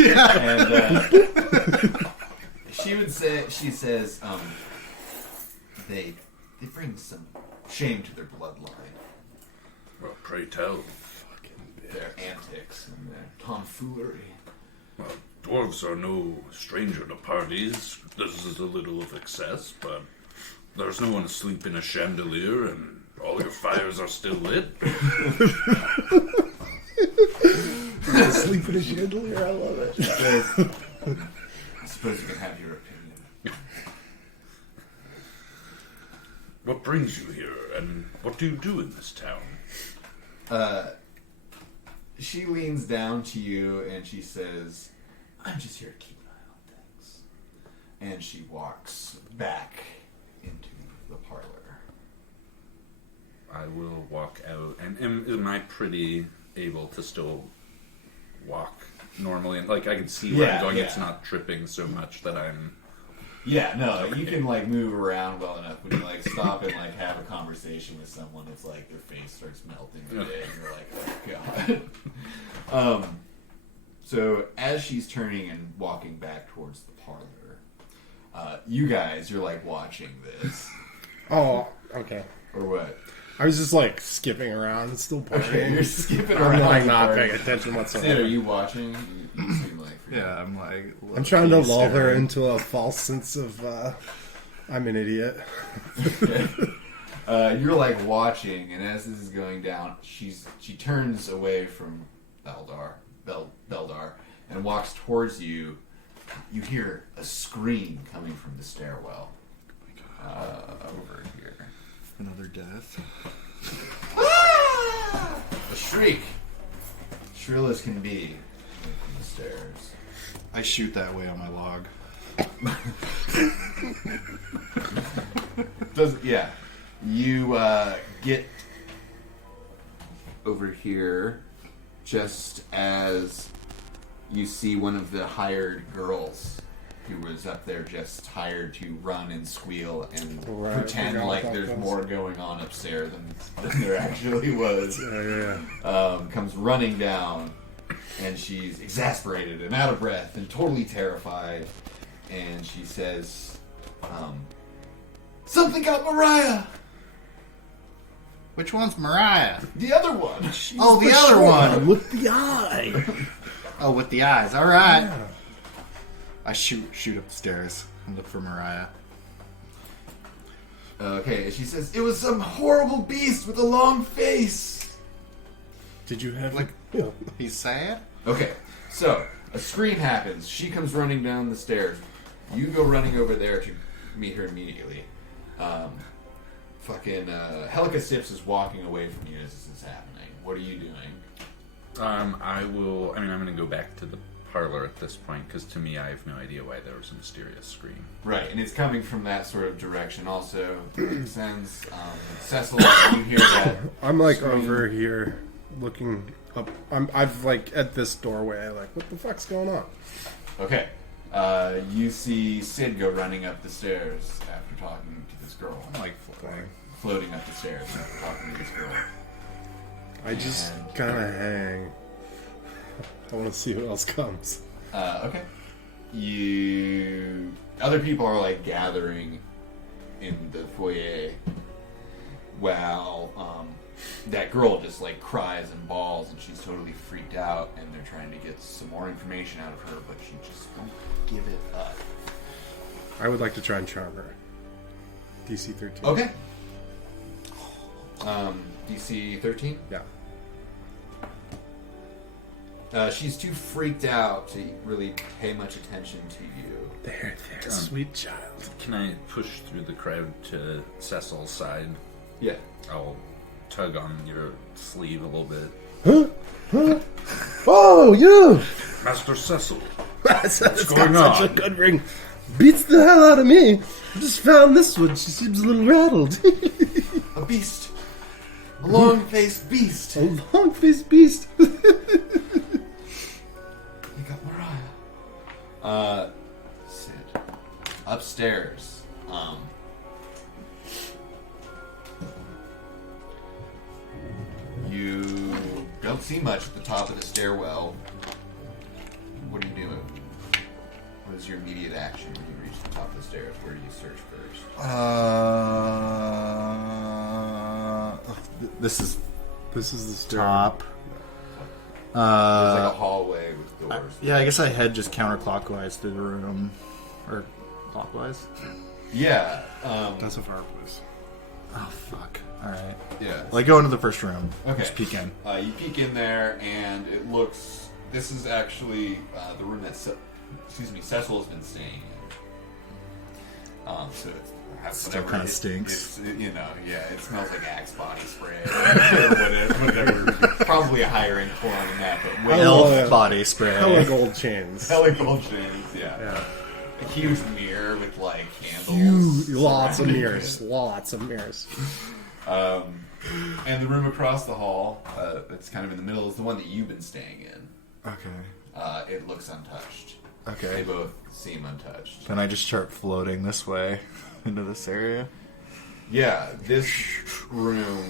And she says, they bring some shame to their bloodline. Well, pray tell. Their antics and their tomfoolery. Well, dwarves are no stranger to parties. This is a little of excess, but there's no one asleep in a chandelier, and all your fires are still lit. Sleep in a chandelier. I love it. I suppose you can have your opinion. What brings you here, and what do you do in this town? She leans down to you and she says, I'm just here to keep an eye on things. And she walks back into the parlor. I will walk out, and am I pretty able to still walk normally? And like I can see where I'm going. Yeah. It's not tripping so much that I'm... Yeah, no, you can like move around well enough when you like stop and like have a conversation with someone. It's like their face starts melting a bit, and you're like, oh god. So as she's turning and walking back towards the parlor, you guys, you're like watching this, Oh, okay. or what? I was just like skipping around, still Okay, partying. you're skipping I'm around. like the not party. paying attention Sid, are whatsoever. you watching? You seem like Yeah, I'm like. I'm trying to low-key lull her staring. into a false sense of I'm an idiot. You're like watching, and as this is going down, she turns away from Beldar, and walks towards you, you hear a scream coming from the stairwell. Over here. Another death. A shriek, shrill as can be, from the stairs. I shoot that way on my log. You get over here just as you see one of the hired girls who was up there just hired to run and squeal and pretend like there's more going on upstairs than there actually was. Comes running down, and she's exasperated and out of breath and totally terrified, and she says, something got Mariah! Which one's Mariah? The other one! Oh, the other one! With the eye. Oh, with the eyes. All right. Yeah. I shoot up the stairs and look for Mariah. Okay, she says, it was some horrible beast with a long face! Did you have Like- Yeah. He's sad? Okay, so a scream happens. She comes running down the stairs. You go running over there to meet her immediately. Helica Sips is walking away from you as this is happening. What are you doing? I'm going to go back to the parlor at this point, because to me, I have no idea why there was a mysterious scream. Right, and it's coming from that sort of direction also. Makes sense. Cecil, you hear that? I'm like scream. over here looking up. I've like at this doorway. Like, what the fuck's going on? Okay. You see Sid go running up the stairs after talking to this girl. I'm like Floating up the stairs after talking to this girl. I just And- kind of hang. I want to see who else comes. Okay. Other people are like gathering in the foyer while that girl just like cries and bawls and she's totally freaked out and they're trying to get some more information out of her, but she just won't give it up. I would like to try and charm her. DC 13. Okay. DC 13? Yeah. She's too freaked out to really pay much attention to you. There, sweet child. Can I push through the crowd to Cecil's side? Yeah. I'll tug on your sleeve a little bit. Oh, you! Master Cecil, That's going got such on? a good ring. Beats the hell out of me. I just found this one. She seems a little rattled. A beast. A long-faced beast. A long-faced beast. You got Mariah. Sid. Upstairs. You don't see much at the top of the stairwell. What are you doing? What is your immediate action when you reach the top of the stairs? Where do you search first? This is This is the stair. top. There's like a hallway with doors. Yeah, I guess I head just counterclockwise through the room, or clockwise. Yeah. That's a fireplace. Oh fuck! All right. Yeah. Well, I go into the first room. Okay. Just peek in. You peek in there, and it looks. This is actually the room that Cecil has been staying in. So it's perhaps Still whatever kinda it- stinks. It smells like Axe body spray or whatever. Probably a higher end cologne than that, but way Elf yeah. body spray. Hella gold chains. Hella gold chains. Yeah. Yeah. A huge mirror with like candles. Huge, lots of surrounding mirrors. Lots of mirrors. it. And the room across the hall, that's kind of in the middle, is the one that you've been staying in. Okay. It looks untouched. They Okay. both seem untouched. Then I just start floating this way into this area. Yeah, this room,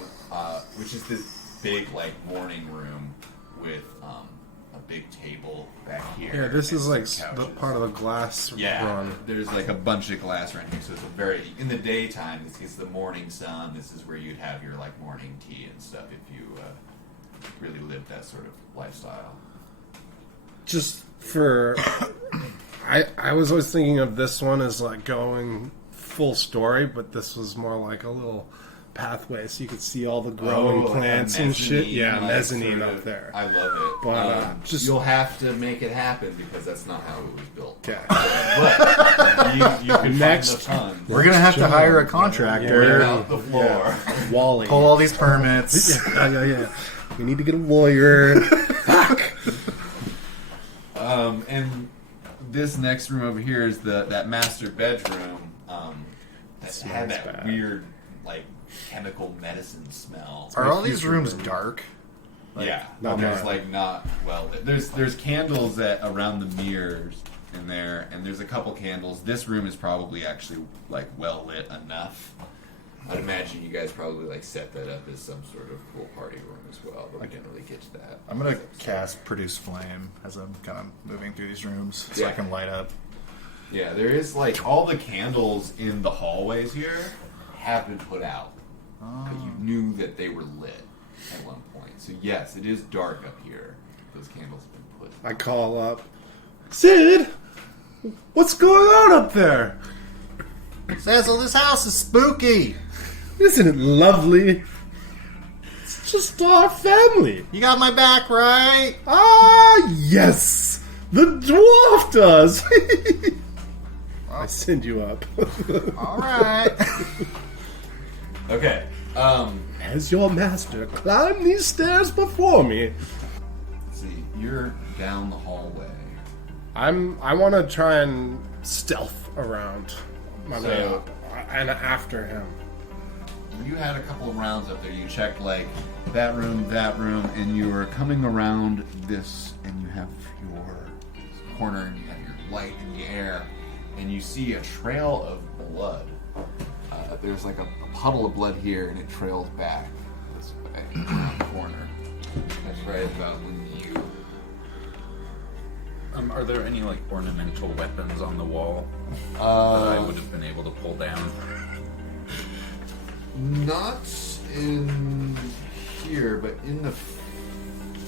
which is this big, like, morning room with a big table back here. Yeah, this and is like some the couches. part of the glass Yeah, run. there's like a bunch of glass around here, so it's a very, in the daytime, this is the morning sun, this is where you'd have your, like, morning tea and stuff if you really lived that sort of lifestyle. Just for, I was always thinking of this one as like going full story, but this was more like a little pathway, so you could see all the growing plants and shit. Yeah, mezzanine up there. I love it. But just you'll have to make it happen because that's not how it was built. okay. But you can Next. find the funds. We're gonna have to John. hire a Clear contractor. out the floor. Yeah. Wally. Pull all these permits. Yeah. We need to get a lawyer. And this next room over here is that master bedroom that had that bad. weird like chemical medicine smell. Are all these rooms dark? Yeah, not there's bad. like not well. There's candles around the mirrors in there, and there's a couple candles. This room is probably actually like well lit enough. I'd imagine you guys probably like set that up as some sort of pool party room as well, but we didn't really get to that. I'm gonna cast Produce Flame as I'm kind of moving through these rooms so I Yeah. can light up. Yeah, there is like all the candles in the hallways here have been put out, but you knew that they were lit at one point. So yes, it is dark up here. Those candles have been put. I call up, Sid, what's going on up there? Cecil, this house is spooky. Isn't it lovely? It's just our family. You got my back, right? Ah, yes, the dwarf does. I send you up. All right. Okay. As your master, climb these stairs before me. Let's see. You're down the hallway. I want to try and stealth around my way So- up and after him. You had a couple of rounds up there. You checked like that room, and you were coming around this, and you have your corner, and you have your light in the air, and you see a trail of blood. There's like a puddle of blood here, and it trails back this way around the corner. That's right about when you. Are there any like ornamental weapons on the wall that I would have been able to pull down? Not in here, but in the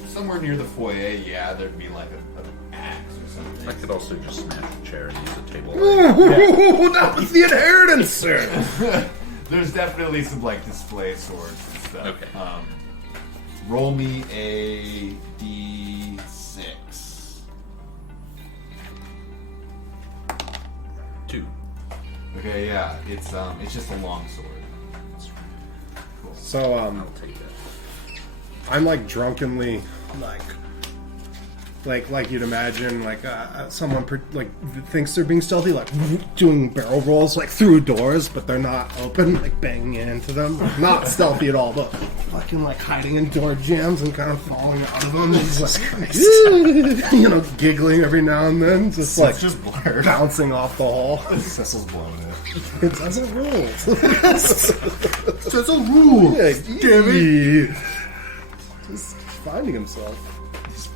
somewhere near the foyer. Yeah, there'd be like an axe or something. I could also just smash a chair and use a table. Ooh, not with the inheritance, sir. There's definitely some like display swords and stuff. Okay. Roll me a d6. 2. Okay, yeah, it's just a long sword. So I'll take it. I'm like drunkenly like you'd imagine like someone thinks they're being stealthy, like doing barrel rolls like through doors, but they're not open, like banging into them. Not stealthy at all, but fucking like hiding in door jams and kind of falling out of them. He's like, you know, giggling every now and then, just like It's just blurred. bouncing off the hall. Cecil's blowing it. It doesn't roll. Cecil rule. Yeah, easy. Just finding himself.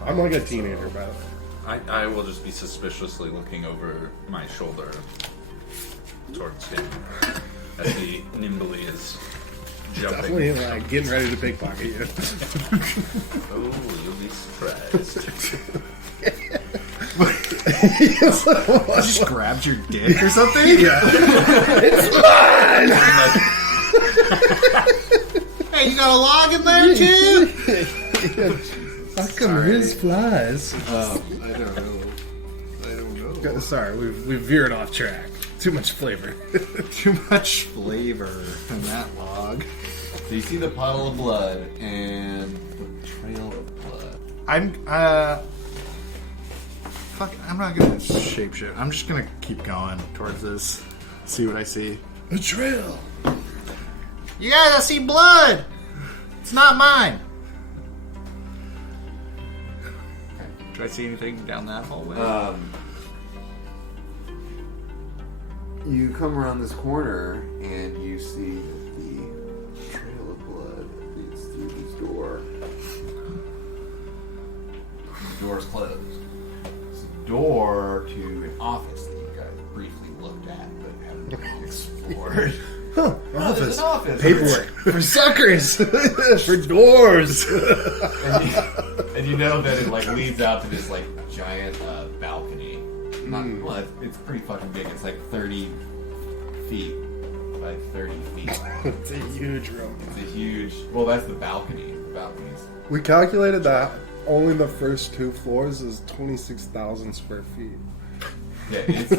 I'm like a teenager, by the way. I will just be suspiciously looking over my shoulder towards him as he nimbly is jumping. Definitely like getting ready to pickpocket you. Oh, you'll be surprised. Just grabbed your dick or something? Hey, you got a log in there too? How come his flies? I don't know. Sorry, we've veered off track. Too much flavor. Too much flavor in that log. So you see the puddle of blood and the trail of blood. I'm not gonna shapeshift. I'm just gonna keep going towards this. See what I see. A trail. You guys, I see blood. It's not mine. Do I see anything down that hallway? You come around this corner and you see that the trail of blood leads through this door. The door's closed. It's a door to an office that you guys briefly looked at but haven't explored. Huh, Oh, there's an office. Paperwork. For suckers. For doors. And you know that it like leads out to this like giant balcony. Not well, it's pretty fucking big. It's like 30 feet by 30 feet. It's a huge room. It's a huge. Well, that's the balcony. The balcony's. We calculated that only the first 2 floors is 26,000 square feet. Yeah, it's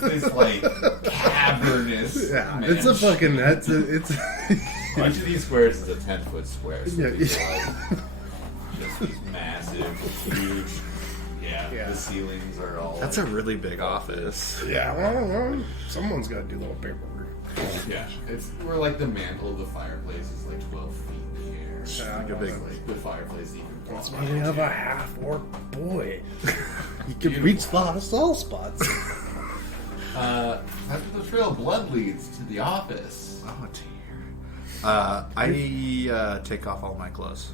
this like cavernous. Yeah, it's a fucking. It's. Each of these squares is a 10-foot square. So Yeah. these are like just these massive, huge. Yeah, the ceilings are all. That's a really big office. Yeah, well, someone's got to do a little paperwork. Yeah, we're like the mantle of the fireplace is like 12 feet in the air. Yeah, Like a big. Like the fireplace even. That's why we have a half-orc boy. He can reach the hostile spots. That's where the trail of blood leads to the office. Oh dear. I take off all my clothes.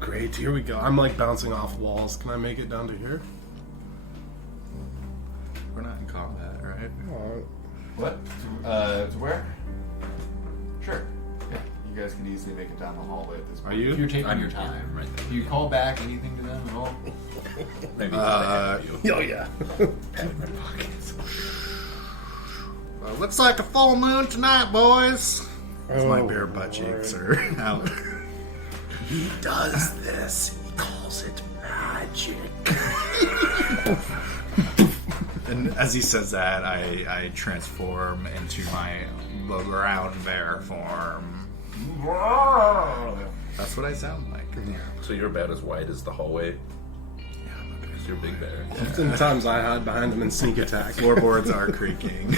Great, here we go. I'm like bouncing off walls. Can I make it down to here? We're not in combat, right? What? To where? Sure. Yeah, you guys can easily make it down the hallway at this point. Are you? If you're taking I'm your time. right there. Do you call back anything to them at all? Maybe ahead of you. Oh, yeah. Looks like a full moon tonight, boys. My bare butt cheeks are out. He does this. He calls it magic. And as he says that, I transform into my brown bear form. That's what I sound like. So you're about as wide as the hallway? Because you're big bear. Oftentimes I hide behind them and sneak attack. Floorboards are creaking.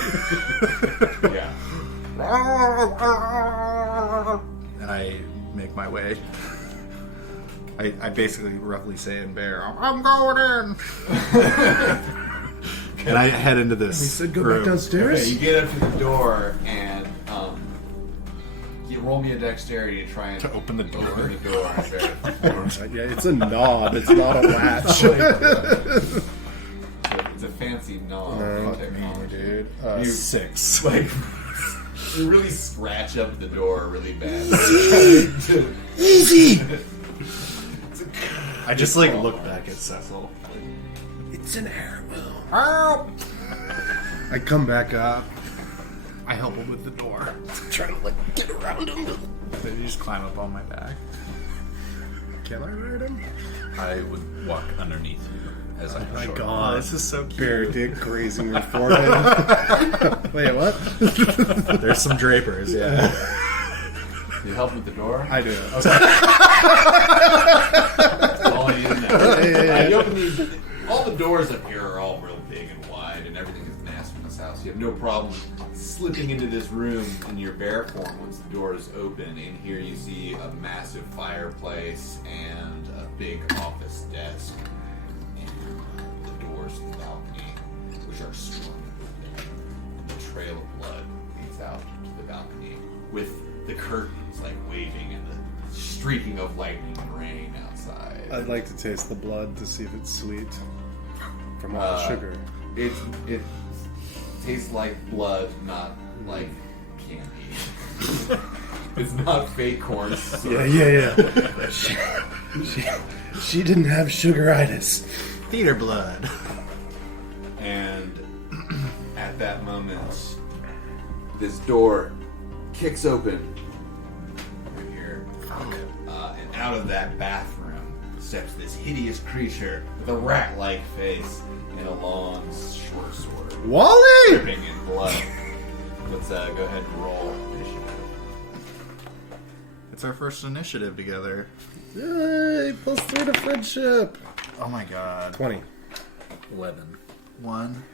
Yeah. And I make my way. I basically roughly say in bear, I'm going in. And I head into this He said go room. back downstairs? Okay, you get up to the door and you roll me a dexterity to try and To open the door. Open the door. Yeah, it's a knob. It's not a latch. It's a fancy knob. Fuck me, technology. dude. You- 6. Like you really scratch up the door really bad. Easy! I just like look back at Cecil. It's an heirloom. Help! I come back up. I help him with the door. Trying to like get around him. Then you just climb up on my back. Can I ride him? I would walk underneath you as I'm My short. God, This is so cute. bear dick grazing your forehead. Wait, what? There's some drapers, yeah. You help with the door? I do. That's all I need to know. You open these, all the doors up here are all real big and wide, and everything is massive in this house. You have no problem slipping into this room in your bear form once the door is open. In here you see a massive fireplace and a big office desk. And the doors to the balcony, which are strung open. And the trail of blood leads out to the balcony with the curtains like waving and the streaking of lightning and rain outside. I'd like to taste the blood to see if it's sweet. From all the sugar. It tastes like blood, not like candy. It's not fake corn. Yeah. She didn't have sugaritis. Theater blood. And at that moment, this door kicks open. Right here. And out of that bathroom steps this hideous creature with a rat-like face and a long, short sword. Wally! Dripping in blood. Let's go ahead and roll initiative. It's our first initiative together. Yay! +3 to friendship. Oh my god. 20. 11. 1,